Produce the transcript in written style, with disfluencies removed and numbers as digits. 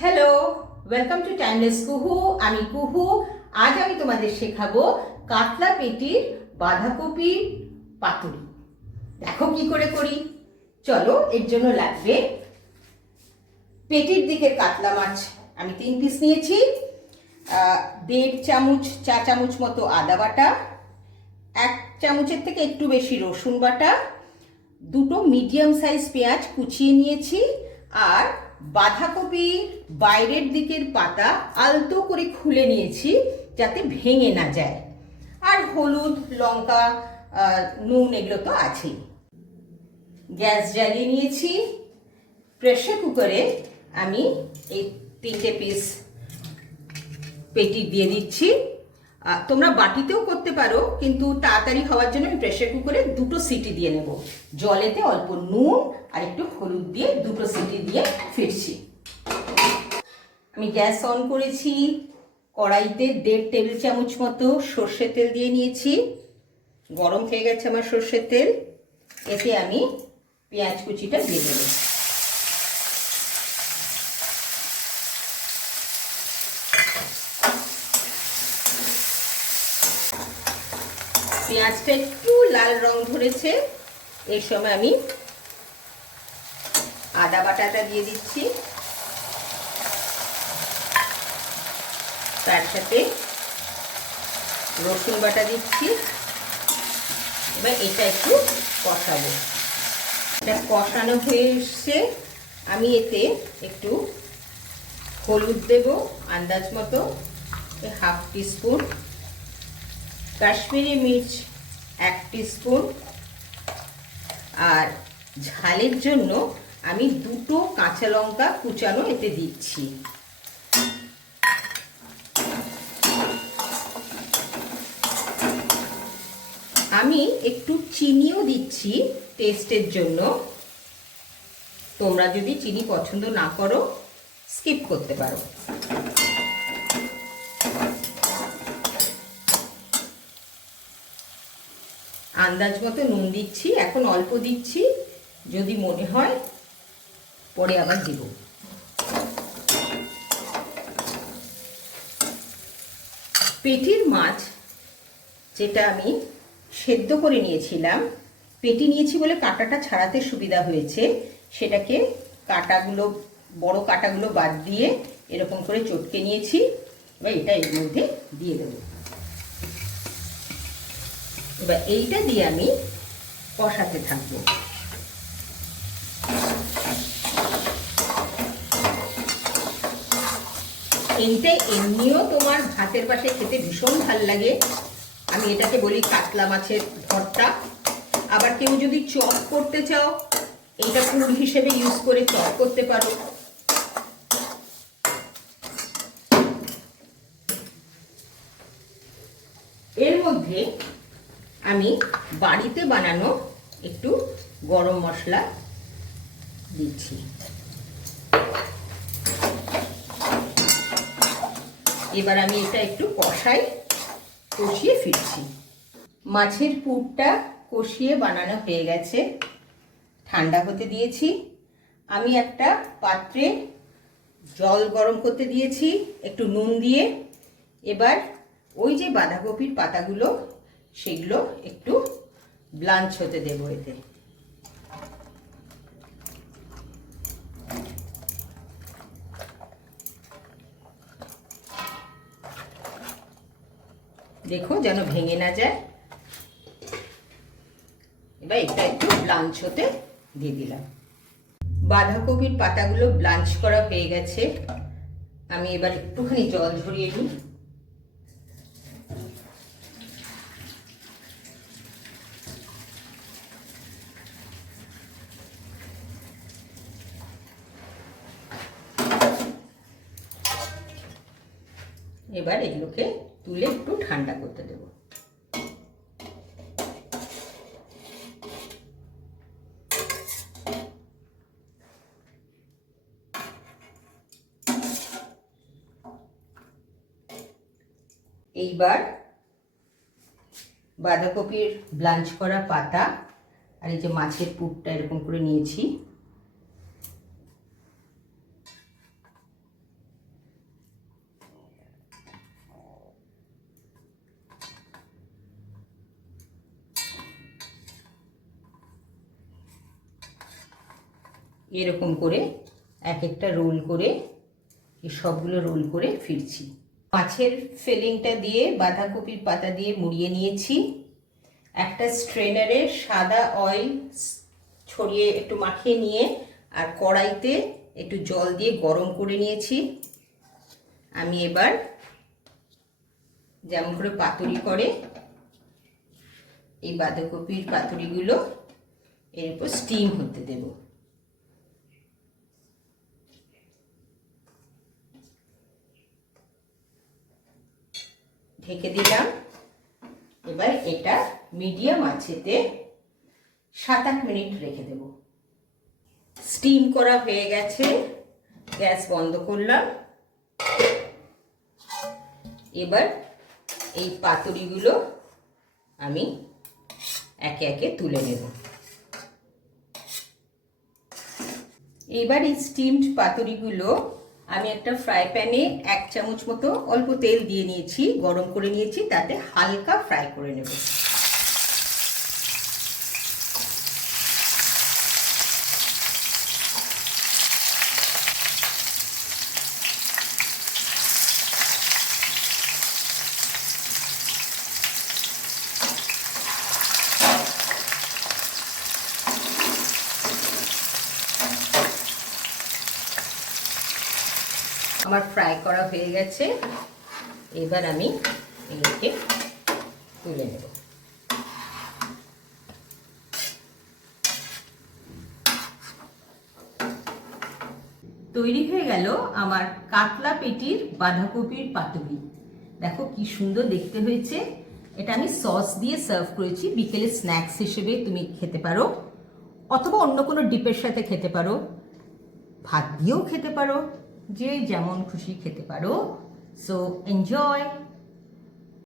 Hello, welcome to timeless কুহু। আমি কুহু। আজ আমি তোমাদের শেখাবো কাতলা পেটির বাঁধাকপির পাতুরি। দেখো কি করে করি। চলো, এর জন্য লাগবে পেটির দিকের কাতলা মাছ আমি 3 পিস নিয়েছি, 1.5 চা চামচ মতো আদা বাটা, 1 চামচের থেকে একটু বেশি রসুন বাটা, 2টো মিডিয়াম সাইজ পেঁয়াজ কুচিয়ে নিয়েছি, আর বাঁধাকপির বাইরের দিকের পাতা আলতো করে খুলে নিয়েছি যাতে ভেঙে না যায়, আর হলুদ, লঙ্কা, নুন এগুলো তো আছেই। গ্যাস জ্বালিয়ে নিয়েছি। প্রেসার কুকারে আমি এই 3টে পিস পেটি দিয়ে দিচ্ছি। তোমরা বাটিতেও করতে পারো, কিন্তু তাড়াতাড়ি হওয়ার জন্য আমি প্রেসার কুকারে 2টো সিটি দিয়ে নেব। জলেতে অল্প নুন আর একটু হলুদ দিয়ে 2টো সিটি দিয়ে ফিরছি। আমি গ্যাস অন করেছি। কড়াইতে 1.5 টেবিল চামচ মতো সর্ষের তেল দিয়ে নিয়েছি। গরম হয়ে গেছে আমার সর্ষের তেল। এতে আমি পেঁয়াজ কুচিটা দিয়ে দেব। পেঁয়াজটা একটু লাল রং ধরেছে, এই সময় আমি আদা বাটাটা দিয়ে দিচ্ছি, তার সাথে রসুন বাটা দিচ্ছি। এবার এটা একটু কষাবো। এটা কষানো হয়ে এসছে। আমি এতে একটু হলুদ দেব আন্দাজ মতো, 1/2 টিস্পুন, কাশ্মীরি মির্চ 1 টিস্পুন, আর ঝালের জন্য আমি 2টো কাঁচা লঙ্কা কুচানো এতে দিচ্ছি। আমি একটু চিনিও দিচ্ছি টেস্টের জন্য। তোমরা যদি চিনি পছন্দ না করো স্কিপ করতে পারো। আন্দাজ মতো নুন দিচ্ছি, এখন অল্প দিচ্ছি, যদি মনে হয় পরে আবার দিব। পেটির মাছ যেটা আমি সেদ্ধ করে নিয়েছিলাম, পেটি নিয়েছি বলে কাঁটাটা ছাড়াতে সুবিধা হয়েছে, সেটাকে কাঁটাগুলো, বড় কাঁটাগুলো বাদ দিয়ে এরকম করে চটকে নিয়েছি। এবার এটা এর মধ্যে দিয়ে দেবো। এবার এইটা দিয়ে আমি কষাতে থাকবো। এইটা এমনিও তোমার ভাতের পাশে খেতে ভীষণ ভাল লাগে। আমি এটাকে বলি কাতলা মাছের ভর্তা। আবার কেউ যদি চপ করতে চাও, এইটা পুর হিসেবে ইউজ করে চপ করতে পারো। এর মধ্যে আমি বাড়িতে বানানো একটু গরম মশলা দিচ্ছি। এবার আমি এটা একটু কষিয়ে ফিরছি। মাছের পুরটা কষিয়ে বানানো হয়ে গেছে, ঠান্ডা হতে দিয়েছি। আমি একটা পাত্রে জল গরম করতে দিয়েছি একটু নুন দিয়ে। এবার ওই যে বাঁধাকপির পাতাগুলো, সেগুলো একটু ব্লাঞ্চ হতে দেবো এতে। দেখো যেন ভেঙে না যায়। এবার এটা একটু ব্লাঞ্চ হতে দিয়ে দিলাম। বাঁধাকপির পাতাগুলো ব্লাঞ্চ করা হয়ে গেছে। আমি এবার একটুখানি জল ঝরিয়ে নিই। এবার এগুলোকে তুলে একটু ঠান্ডা করতে দেব। এইবার বাঁধাকপির ব্লাঞ্চ করা পাতা আর এই যে মাছের পুরটা এরকম করে নিয়েছি, এরকম করে এক একটা রোল করে এই সবগুলো রোল করে ফিরছি। মাছের ফিলিংটা দিয়ে বাঁধাকপির পাতা দিয়ে মুড়িয়ে নিয়েছি। একটা স্ট্রেনারে সাদা অয়েল ছড়িয়ে একটু মাখিয়ে নিয়ে আর কড়াইতে একটু জল দিয়ে গরম করে নিয়েছি। আমি এবার যেমন করে পাতুরি করে এই বাঁধাকপির পাতুরিগুলো এর উপর স্টিম হতে দেব। ঢেকে দিলাম। এবার এটা মিডিয়াম আঁচেতে 7-8 মিনিট রেখে দেব। স্টিম করা হয়ে গেছে, গ্যাস বন্ধ করলাম। এবার এই পাতুরিগুলো আমি একে একে তুলে নেব। এবার এই স্টিমড পাতুরিগুলো আমি একটা ফ্রাই প্যানে 1 চামচ মতো অল্প তেল দিয়ে নিয়েছি, গরম করে নিয়েছি, তাতে হালকা ফ্রাই করে নেব। আমার ফ্রাই করা হয়ে গেছে। এবার আমি এগুলোকে তুলে নেব। তৈরি হয়ে গেল আমার কাতলা পেটির বাঁধাকপির পাতুরি। দেখো কি সুন্দর দেখতে হয়েছে। এটা আমি সস দিয়ে সার্ভ করেছি। বিকেলে স্ন্যাক্স হিসেবে তুমি খেতে পারো, অথবা অন্য কোনো ডিপের সাথে খেতে পারো, ভাত দিয়েও খেতে পারো, যে যেমন খুশি খেতে পারো। So enjoy.